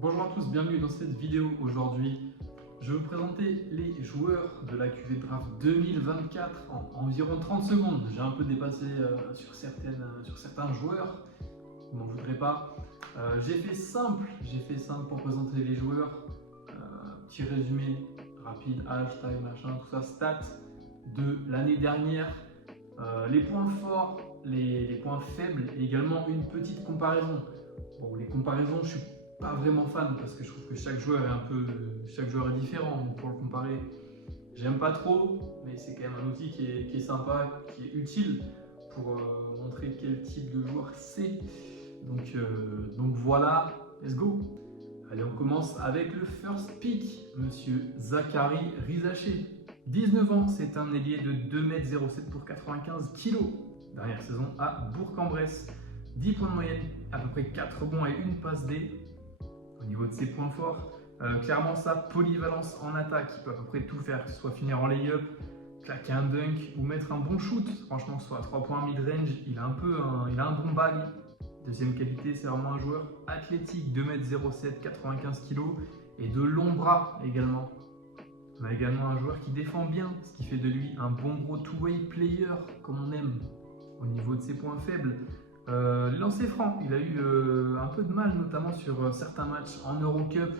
Bonjour à tous, bienvenue dans cette vidéo. Aujourd'hui, je vais vous présenter les joueurs de la QV Draft 2024 en environ 30 secondes. J'ai un peu dépassé sur certains joueurs, vous m'en voudrez pas. J'ai fait simple pour présenter les joueurs. Petit résumé rapide, âge, taille, machin, tout ça, stats de l'année dernière. Les points forts, les points faibles et également une petite comparaison. Bon, les comparaisons, je suis pas vraiment fan parce que je trouve que chaque joueur est différent. Donc pour le comparer, j'aime pas trop, mais c'est quand même un outil qui est sympa, qui est utile pour montrer quel type de joueur c'est. Donc voilà, let's go. Allez, on commence avec le first pick, monsieur Zachary Rizaché. 19 ans, c'est un ailier de 2,07 m pour 95 kg. Dernière saison à Bourg-en-Bresse. 10 points de moyenne, à peu près 4 rebonds et une passe D. Au niveau de ses points forts, clairement sa polyvalence en attaque, il peut à peu près tout faire, que ce soit finir en lay-up, claquer un dunk ou mettre un bon shoot. Franchement, que ce soit à 3 points mid-range, il a un bon bag. Deuxième qualité, c'est vraiment un joueur athlétique, 2,07 m, 95 kg et de longs bras également. On a également un joueur qui défend bien, ce qui fait de lui un bon gros two-way player, comme on aime. Au niveau de ses points faibles, le lancer franc, il a eu un peu de mal, notamment sur certains matchs en Eurocup.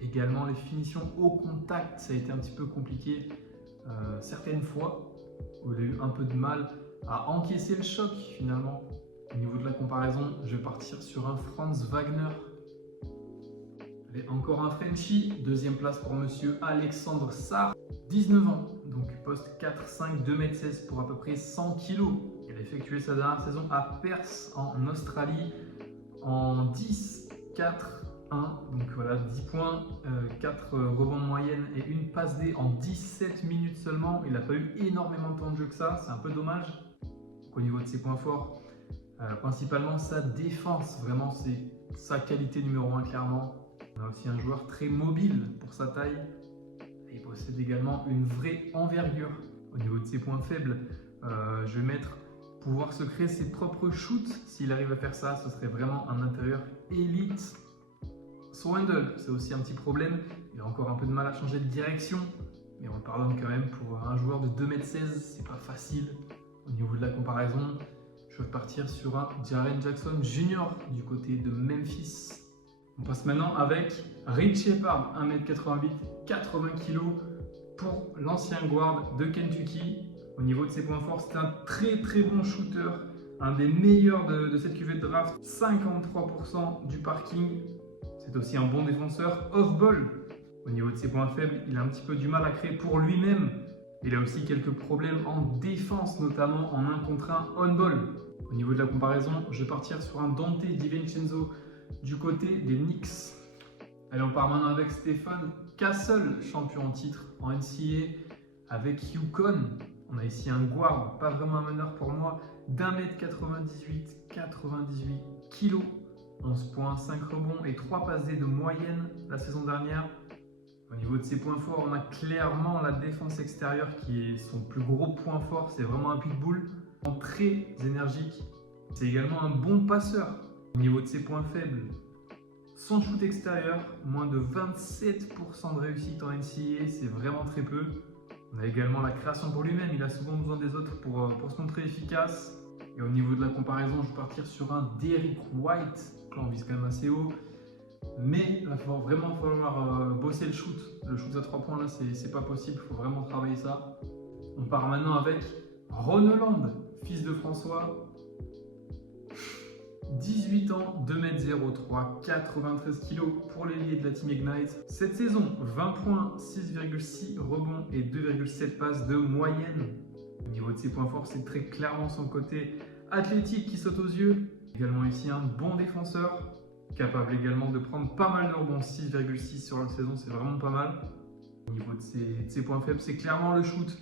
Également, les finitions au contact, ça a été un petit peu compliqué certaines fois, où il a eu un peu de mal à encaisser le choc finalement. Au niveau de la comparaison, je vais partir sur un Franz Wagner. Allez, encore un Frenchie, deuxième place pour monsieur Alexandre Sarr, 19 ans, donc poste 4-5, 2,16 m pour à peu près 100 kg. Il a effectué sa dernière saison à Perth en Australie en 10-4-1. Donc voilà, 10 points, 4 rebonds de moyenne et une passe D en 17 minutes seulement. Il n'a pas eu énormément de temps de jeu que ça, c'est un peu dommage. Donc, au niveau de ses points forts, principalement sa défense, vraiment c'est sa qualité numéro 1 clairement. On a aussi un joueur très mobile pour sa taille. Et il possède également une vraie envergure. Au niveau de ses points faibles, je vais mettre pouvoir se créer ses propres shoots. S'il arrive à faire ça, ce serait vraiment un intérieur élite. Son handle, c'est aussi un petit problème. Il a encore un peu de mal à changer de direction. Mais on le pardonne quand même. Pour un joueur de 2,16 m, c'est pas facile. Au niveau de la comparaison, je vais partir sur un Jaren Jackson Jr. du côté de Memphis. On passe maintenant avec Rich Shepard, 1,88 m, 80 kg pour l'ancien guard de Kentucky. Au niveau de ses points forts, c'est un très bon shooter, un des meilleurs de cette QV de draft, 53% du parking. C'est aussi un bon défenseur off-ball. Au niveau de ses points faibles, il a un petit peu du mal à créer pour lui-même. Il a aussi quelques problèmes en défense, notamment en 1 contre 1 on-ball. Au niveau de la comparaison, je vais partir sur un Dante DiVincenzo du côté des Knicks. Allez, on part maintenant avec Stephen Castle, champion en titre en NCAA avec Yukon. On a ici un guard, pas vraiment un meneur pour moi, d'1,98 m, 98 kg, 11 points, 5 rebonds et 3 passes D de moyenne la saison dernière. Au niveau de ses points forts, on a clairement la défense extérieure qui est son plus gros point fort, c'est vraiment un pitbull, très énergique. C'est également un bon passeur. Au niveau de ses points faibles, son shoot extérieur, moins de 27% de réussite en NCAA, c'est vraiment très peu. On a également la création pour lui-même, il a souvent besoin des autres pour se montrer efficace. Et au niveau de la comparaison, je vais partir sur un Derrick White, là on vise quand même assez haut. Mais il va vraiment falloir bosser le shoot. Le shoot à 3 points là, c'est pas possible, il faut vraiment travailler ça. On part maintenant avec Ron Holland, fils de François. 18 ans, 2,03 m, 93 kg pour l'ailier de la Team Ignite. Cette saison, 20 points, 6,6 rebonds et 2,7 passes de moyenne. Au niveau de ses points forts, c'est très clairement son côté athlétique qui saute aux yeux. Également ici un bon défenseur, capable également de prendre pas mal de rebonds, 6,6 sur la saison, c'est vraiment pas mal. Au niveau de ses points faibles, c'est clairement le shoot.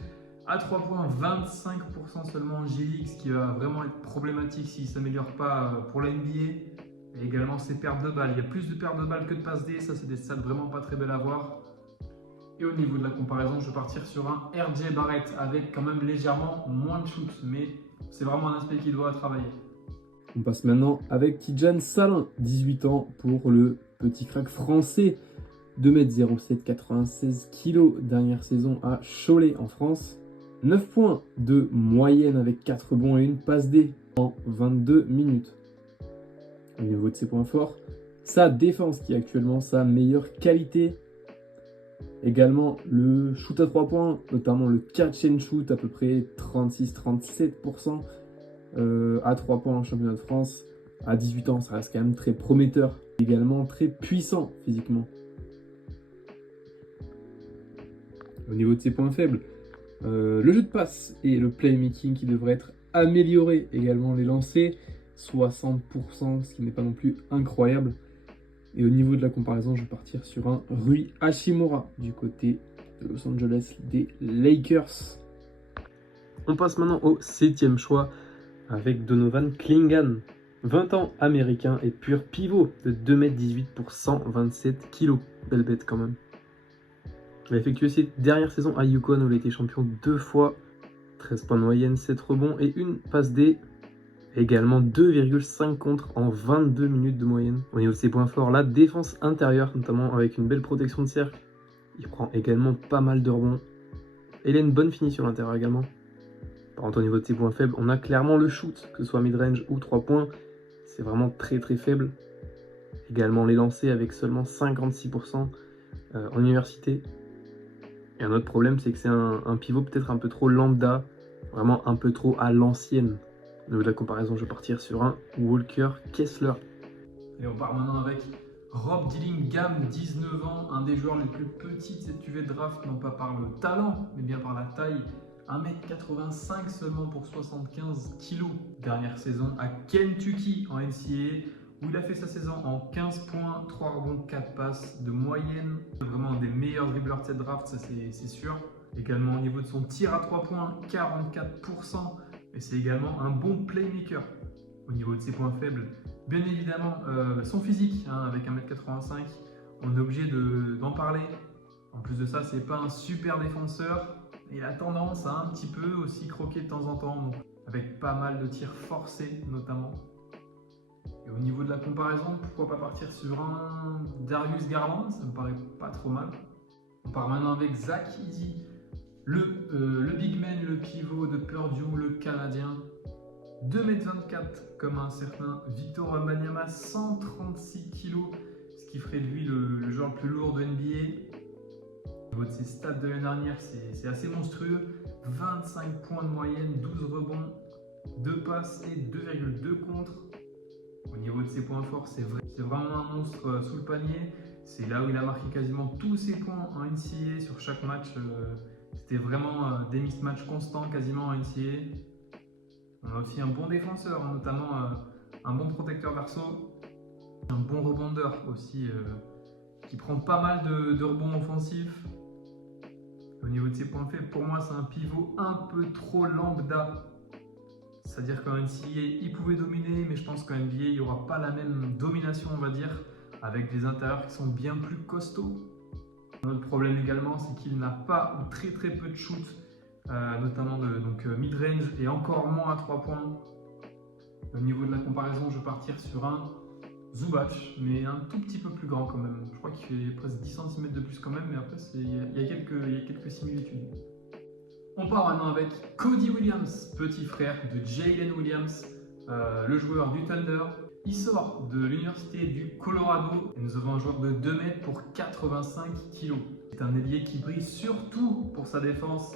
À 3 points, 25% seulement en G-League, ce qui va vraiment être problématique s'il ne s'améliore pas pour la NBA. Et également ses pertes de balles. Il y a plus de pertes de balles que de passes D, ça c'est des stats vraiment pas très belles à voir. Et au niveau de la comparaison, je vais partir sur un RJ Barrett avec quand même légèrement moins de shoot, mais c'est vraiment un aspect qui doit travailler. On passe maintenant avec Tidjane Salin, 18 ans pour le petit crack français. 2m07, 96 kg, dernière saison à Cholet en France. 9 points de moyenne avec 4 rebonds et une passe D en 22 minutes. Au niveau de ses points forts, sa défense qui est actuellement sa meilleure qualité. Également le shoot à 3 points, notamment le catch and shoot, à peu près 36-37% à 3 points en championnat de France. À 18 ans, ça reste quand même très prometteur. Également très puissant physiquement. Au niveau de ses points faibles, le jeu de passe et le playmaking qui devrait être amélioré. Également les lancers, 60%, ce qui n'est pas non plus incroyable. Et au niveau de la comparaison, je vais partir sur un Rui Hachimura du côté de Los Angeles des Lakers. On passe maintenant au 7e choix avec Donovan Clingan. 20 ans, américain et pur pivot de 2m18 pour 127 kg. Belle bête quand même. Il a effectué ses dernières saisons à Yukon où il a été champion 2 fois. 13 points de moyenne, 7 rebonds et une passe D. Également 2,5 contre en 22 minutes de moyenne. Au niveau de ses points forts, la défense intérieure, notamment avec une belle protection de cercle. Il prend également pas mal de rebonds. Et il a une bonne finition à l'intérieur également. Par contre, au niveau de ses points faibles, on a clairement le shoot, que ce soit mid-range ou 3 points. C'est vraiment très très faible. Également les lancers avec seulement 56% en université. Et un autre problème, c'est que c'est un pivot peut-être un peu trop lambda, vraiment un peu trop à l'ancienne. Au niveau de la comparaison, je vais partir sur un Walker Kessler. Et on part maintenant avec Rob Dillingham, 19 ans, un des joueurs les plus petits de cette cuvée de draft, non pas par le talent, mais bien par la taille. 1m85 seulement pour 75 kg. Dernière saison à Kentucky en NCAA, où il a fait sa saison en 15 points, 3 rebonds, 4 passes de moyenne. Vraiment un des meilleurs dribbleurs de cette draft, ça c'est sûr. Également au niveau de son tir à 3 points, 44%. Et c'est également un bon playmaker. Au niveau de ses points faibles, bien évidemment, son physique, avec 1m85, on est obligé d'en parler. En plus de ça, c'est pas un super défenseur. Et il a tendance à un petit peu aussi croquer de temps en temps, donc avec pas mal de tirs forcés notamment. Et au niveau de la comparaison, pourquoi pas partir sur un Darius Garland, ça me paraît pas trop mal. On part maintenant avec Zach Edey, le big man, le pivot de Purdue, le Canadien. 2m24 comme un certain Victor Wembanyama, 136 kg, ce qui ferait de lui le joueur le plus lourd de NBA. Au niveau de ses stats de l'année dernière, c'est assez monstrueux. 25 points de moyenne, 12 rebonds, 2 passes et 2,2 contre. Au niveau de ses points forts, c'est vraiment un monstre sous le panier. C'est là où il a marqué quasiment tous ses points en NCAA sur chaque match. C'était vraiment des mismatchs constants quasiment en NCAA. On a aussi un bon défenseur, notamment un bon protecteur d'arceau. Un bon rebondeur aussi, qui prend pas mal de rebonds offensifs. Au niveau de ses points faibles, pour moi, c'est un pivot un peu trop lambda. C'est-à-dire qu'en NCAA, il pouvait dominer, mais je pense qu'en NBA, il n'y aura pas la même domination, on va dire, avec des intérieurs qui sont bien plus costauds. Un autre problème également, c'est qu'il n'a pas ou très peu de shoot, notamment mid-range et encore moins à 3 points. Au niveau de la comparaison, je vais partir sur un Zubac, mais un tout petit peu plus grand quand même. Je crois qu'il fait presque 10 cm de plus quand même, mais après il y a quelques similitudes. On part maintenant avec Cody Williams, petit frère de Jalen Williams, le joueur du Thunder. Il sort de l'université du Colorado et nous avons un joueur de 2 mètres pour 85 kg. C'est un ailier qui brille surtout pour sa défense,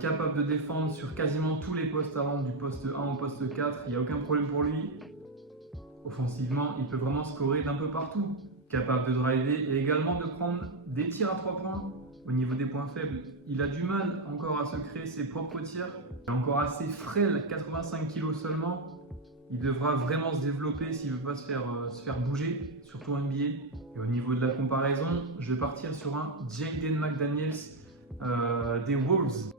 capable de défendre sur quasiment tous les postes allant du poste 1 au poste 4. Il n'y a aucun problème pour lui. Offensivement, il peut vraiment scorer d'un peu partout. Capable de driver et également de prendre des tirs à 3 points. Au niveau des points faibles, il a du mal encore à se créer ses propres tirs. Il est encore assez frêle, 85 kg seulement. Il devra vraiment se développer s'il ne veut pas se faire bouger, surtout en NBA. Et au niveau de la comparaison, je vais partir sur un Jaden McDaniels des Wolves.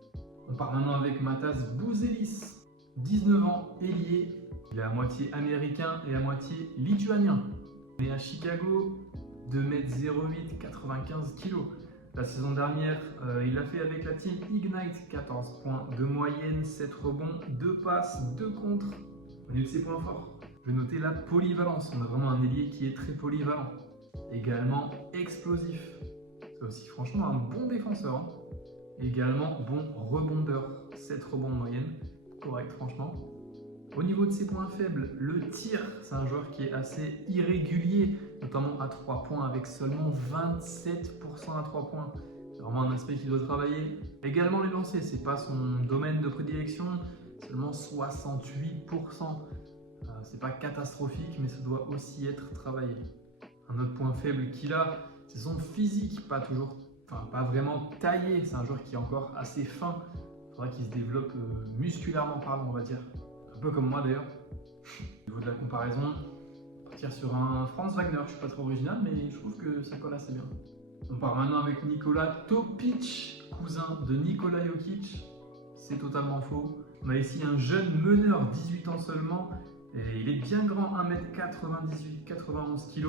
On part maintenant avec Matas Buzelis, 19 ans, ailier. Il est à moitié américain et à moitié lituanien. Né à Chicago, 2m08, 95 kg. La saison dernière, il l'a fait avec la team Ignite, 14 points de moyenne, 7 rebonds, 2 passes, 2 contres. Au niveau de ses points forts, je vais noter la polyvalence. On a vraiment un ailier qui est très polyvalent. Également explosif. C'est aussi franchement un bon défenseur. Hein. Également bon rebondeur. 7 rebonds de moyenne. Correct franchement. Au niveau de ses points faibles, le tir, c'est un joueur qui est assez irrégulier, notamment à 3 points avec seulement 27% à 3 points. C'est vraiment un aspect qu'il doit travailler. Également les lancers, c'est pas son domaine de prédilection, seulement 68%. C'est pas catastrophique, mais ça doit aussi être travaillé. Un autre point faible qu'il a, c'est son physique, pas vraiment taillé. C'est un joueur qui est encore assez fin. Il faudra qu'il se développe musculairement parlant, on va dire. Un peu comme moi d'ailleurs. Au niveau de la comparaison, partir sur un Franz Wagner, je suis pas trop original, mais je trouve que ça colle assez bien. On part maintenant avec Nikola Topic, cousin de Nikola Jokic. C'est totalement faux. On a ici un jeune meneur, 18 ans seulement. Et il est bien grand, 1m98, 91 kg.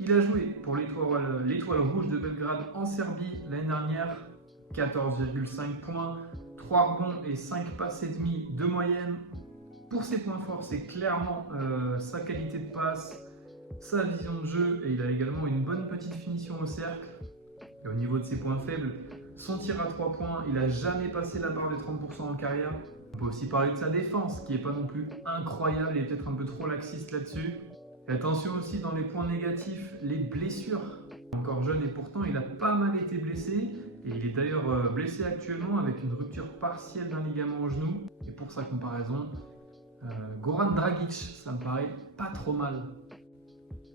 Il a joué pour l'Étoile Rouge de Belgrade en Serbie l'année dernière. 14,5 points, 3 rebonds et 5 passes et demi de moyenne. Pour ses points forts, c'est clairement sa qualité de passe, sa vision de jeu, et il a également une bonne petite finition au cercle. Et au niveau de ses points faibles, son tir à 3 points, il n'a jamais passé la barre des 30% en carrière. On peut aussi parler de sa défense, qui n'est pas non plus incroyable, il est peut-être un peu trop laxiste là-dessus. Et attention aussi dans les points négatifs, les blessures. Encore jeune et pourtant il a pas mal été blessé. Et il est d'ailleurs blessé actuellement avec une rupture partielle d'un ligament au genou. Et pour sa comparaison, Goran Dragic, ça me paraît pas trop mal.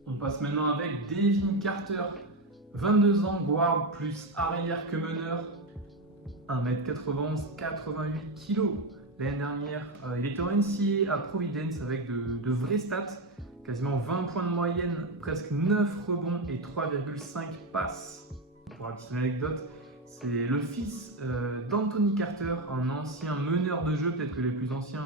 On passe maintenant avec Devin Carter, 22 ans, guard plus arrière que meneur, 1m91, 88 kg. L'année dernière, il était en NCAA à Providence avec de vraies stats, quasiment 20 points de moyenne, presque 9 rebonds et 3,5 passes. Pour la petite anecdote, c'est le fils d'Anthony Carter, un ancien meneur de jeu, peut-être que les plus anciens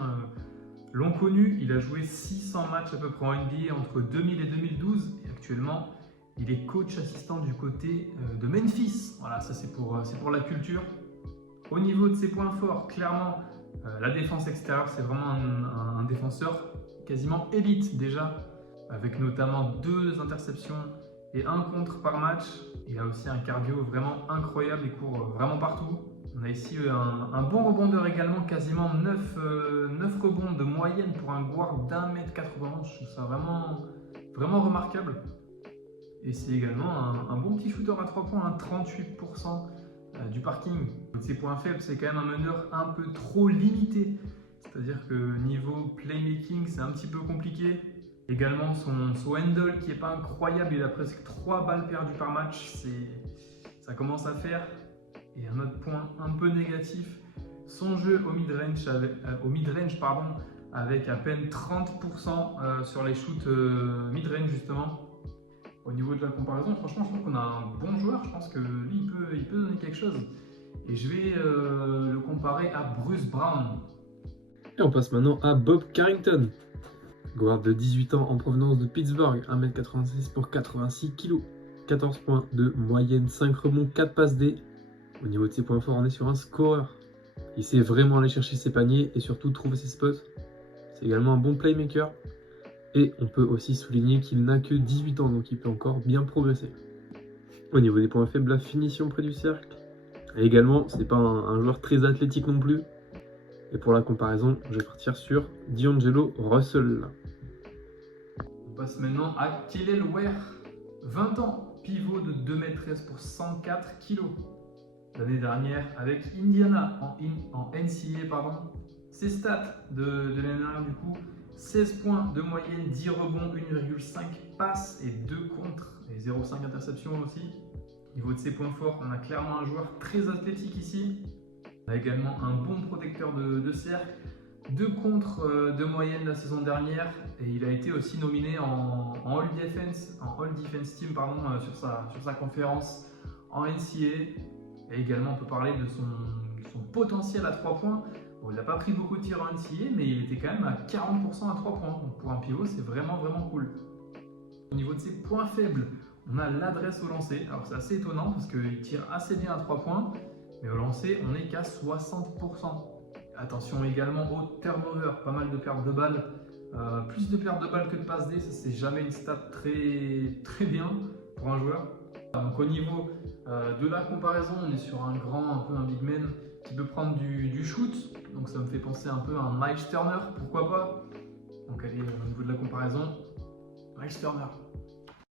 l'ont connu. Il a joué 600 matchs à peu près en NBA entre 2000 et 2012 et actuellement il est coach assistant du côté de Memphis. Voilà, ça c'est pour la culture. Au niveau de ses points forts, clairement la défense extérieure, c'est vraiment un défenseur quasiment élite déjà, avec notamment 2 interceptions et 1 contre par match. Il a aussi un cardio vraiment incroyable, il court vraiment partout. On a ici un bon rebondeur également, quasiment 9 rebonds de moyenne pour un guard d'1m91. Je trouve ça vraiment remarquable. Et c'est également un bon petit shooter à 3 points, à 38% du parking. Ses points faibles, c'est quand même un meneur un peu trop limité. C'est-à-dire que niveau playmaking, c'est un petit peu compliqué. Également son handle qui n'est pas incroyable, il a presque 3 balles perdues par match. Ça commence à faire. Et un autre point un peu négatif, son jeu au mid-range avec à peine 30% sur les shoots mid-range justement. Au niveau de la comparaison, franchement, je trouve qu'on a un bon joueur. Je pense que lui, il peut donner quelque chose. Et je vais le comparer à Bruce Brown. Et on passe maintenant à Bob Carrington, guard de 18 ans en provenance de Pittsburgh, 1m86 pour 86 kg, 14 points de moyenne, 5 rebonds, 4 passes D. Au niveau de ses points forts, on est sur un scoreur. Il sait vraiment aller chercher ses paniers et surtout trouver ses spots. C'est également un bon playmaker. Et on peut aussi souligner qu'il n'a que 18 ans, donc il peut encore bien progresser. Au niveau des points faibles, la finition près du cercle. Et également, c'est pas un joueur très athlétique non plus. Et pour la comparaison, je vais partir sur D'Angelo Russell. On passe maintenant à Kelly Ware, 20 ans, pivot de 2m13 pour 104 kg. L'année dernière avec Indiana en NCAA. Ses stats de l'année dernière du coup, 16 points de moyenne, 10 rebonds, 1,5 passes et 2 contres et 0,5 interceptions aussi. Au niveau de ses points forts, on a clairement un joueur très athlétique ici. On a également un bon protecteur de cercle, 2 contres de moyenne la saison dernière et il a été aussi nominé en All Defense Team sur sa conférence en NCAA. Et également, on peut parler de son potentiel à 3 points. Bon, il n'a pas pris beaucoup de tirs en NCAA, mais il était quand même à 40% à 3 points. Donc pour un pivot, c'est vraiment cool. Au niveau de ses points faibles, on a l'adresse au lancer. Alors c'est assez étonnant parce qu'il tire assez bien à 3 points, mais au lancer, on n'est qu'à 60%. Attention également au turnover, pas mal de pertes de balles. Plus de pertes de balles que de passes D, ça c'est jamais une stat très bien. pour un joueur. Donc au niveau de la comparaison, on est sur un peu un big man qui peut prendre du shoot. Donc ça me fait penser un peu à un Miles Turner, pourquoi pas. Donc allez, au niveau de la comparaison, Miles Turner.